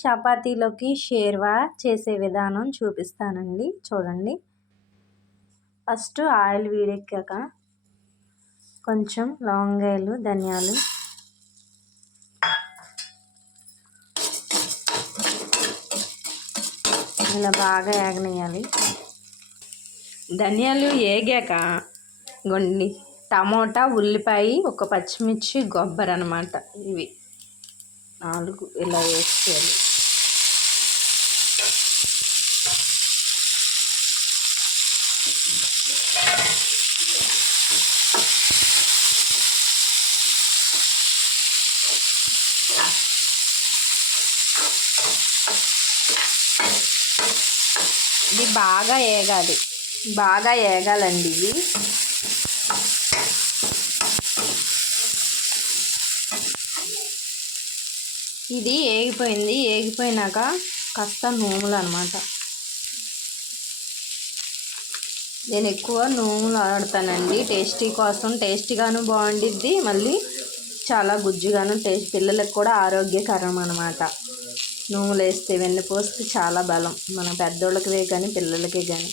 చపాతీలోకి షేర్వా చేసే విధానం చూపిస్తానండి. చూడండి. ఫస్ట్ ఆయిల్ వేడెక్కాక కొంచెం లవంగాలు, ధనియాలు, ఇలా బాగా ఏగనియాలి. ధనియాలు ఏగాక గొండి టమోటా, ఉల్లిపాయ, ఒక పచ్చిమిర్చి, కొబ్బరి అన్నమాట. ఇవి 4 ఇలా వేసుకోవాలి. ఇది బాగా ఏగాలి, బాగా ఏగాలండి. ఇది ఏగిపోయింది. ఏగిపోయినాక కాస్త నూనెలు అన్నమాట. నేను ఎక్కువ నూనెలు ఆడతానండి టేస్టీ కోసం. టేస్టీగాను బాగుండిద్ది, మళ్ళీ చాలా గుజ్జుగాను టేస్ట్. పిల్లలకు కూడా ఆరోగ్యకరం అన్నమాట. నూనెలు వేస్తే, వెన్నపోస్తే చాలా బలం మన పెద్దోళ్ళకి కానీ పిల్లలకి కానీ.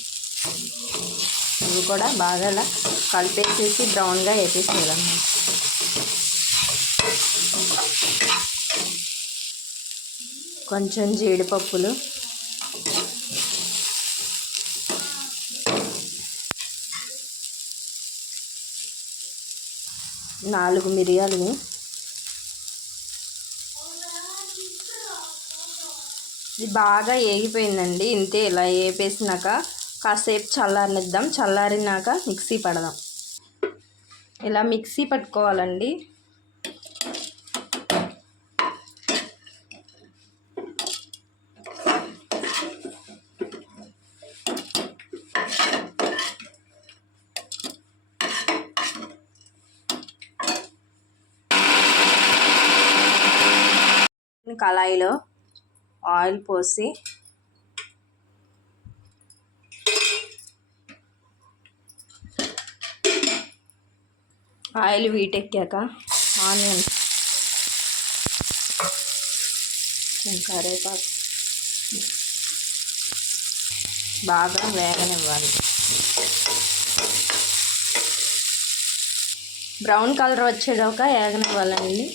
ఇవి కూడా బాగా ఇలా కలిపేసేసి బ్రౌన్గా వేసేసేయాలన్నమాట. కొంచెం జీడిపప్పులు, నాలుగు మిరియాలు, ఇది బాగా ఏగిపోయిందండి. ఇంతే. ఇలా వేపేసినాక కాసేపు చల్లారనిద్దాం. చల్లారినాక మిక్సీ పడదాం. ఇలా మిక్సీ పట్టుకోవాలండి. కళాయిలో ఆయిల్ పోసి ఆయిల్ వీటెక్కాక ఆనియన్స్, కరివేపాకు బాగా వేగనివ్వాలి. బ్రౌన్ కలర్ వచ్చేదాకా వేగనివ్వాలండి.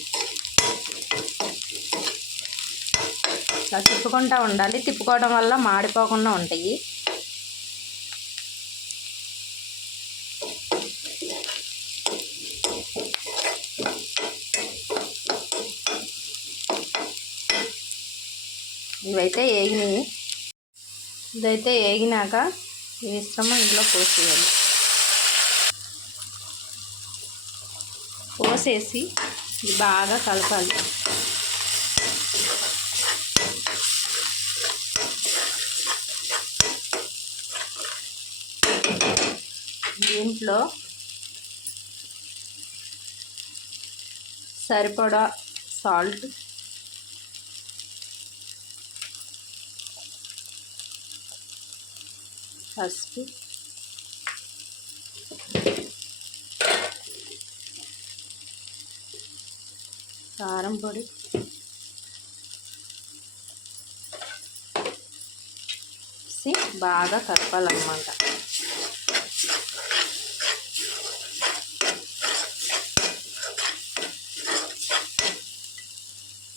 ఇలా తిప్పుకుంటూ ఉండాలి. తిప్పుకోవడం వల్ల మాడిపోకుండా ఉంటాయి. ఇవైతే ఏగినాయి. ఇదైతే ఏగినాక ఈ మిశ్రమం ఇందులో పోసేయాలి. పోసేసి ఇది బాగా కలపాలి. దీంట్లో సరిపడా సాల్ట్, పసుపు, కారం పొడి, బాగా కలపాలన్నమాట.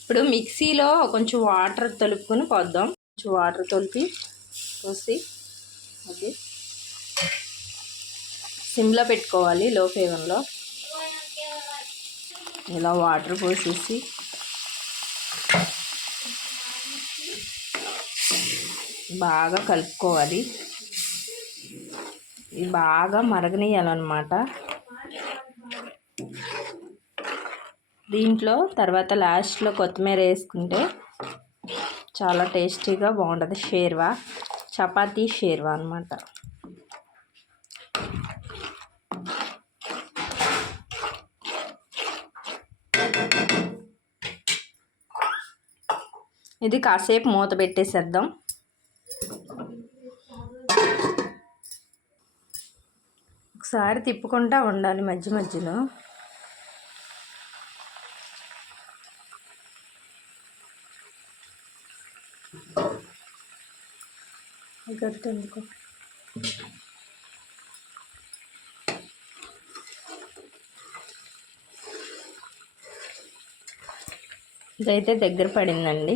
ఇప్పుడు మిక్సీలో కొంచెం వాటర్ తలుపుకొని పోద్దాం. కొంచెం వాటర్ తొలిపి పోసి అది సిమ్లో పెట్టుకోవాలి, లో ఫ్లేమ్లో. ఇలా వాటర్ పోసేసి బాగా కలుపుకోవాలి. ఇది బాగా మరగనియాలన్నమాట. దీంట్లో తర్వాత లాస్ట్లో కొత్తిమీర వేసుకుంటే చాలా టేస్టీగా బాగుంటుంది. షేర్వా, చపాతీ షేర్వా అన్నమాట. ఇది కాసేపు మూత పెట్టేసేద్దాం. ఒకసారి తిప్పుకుంటూ ఉండాలి మధ్య మధ్యలో. గట్టెందుకు ఇదైతే దగ్గర పడిందండి.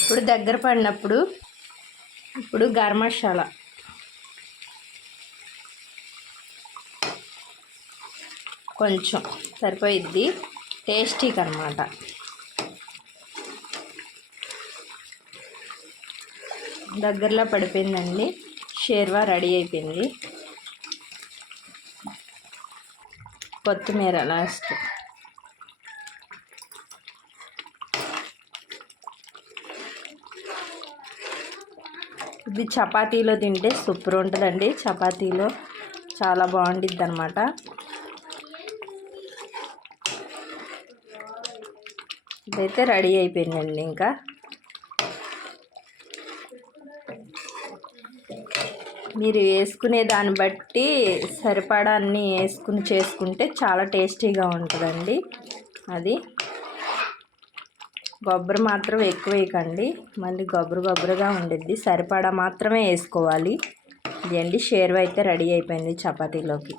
ఇప్పుడు దగ్గర పడినప్పుడు ఇప్పుడు గరం మసాలా కొంచెం సరిపోయిద్ది టేస్టీకి అన్నమాట. దగ్గరలో పడిపోయిందండి. షేర్వా రెడీ అయిపోయింది. కొత్తిమీర లాస్ట్. ఇది చపాతీలో తింటే సూపర్ ఉంటుందండి. చపాతీలో చాలా బాగుండిద్ది అన్నమాట. ఇదైతే రెడీ అయిపోయిందండి. ఇంకా మీరు వేసుకునే దాన్ని బట్టి సరిపడా అన్నీ వేసుకుని చేసుకుంటే చాలా టేస్టీగా ఉంటుందండి. అది కొబ్బరి మాత్రం ఎక్కువ వేయకండి, మళ్ళీ గొబ్బరుగా ఉండిద్ది. సరిపడా మాత్రమే వేసుకోవాలి. ఇది అండి షేర్వా అయితే రెడీ అయిపోయింది చపాతీలోకి.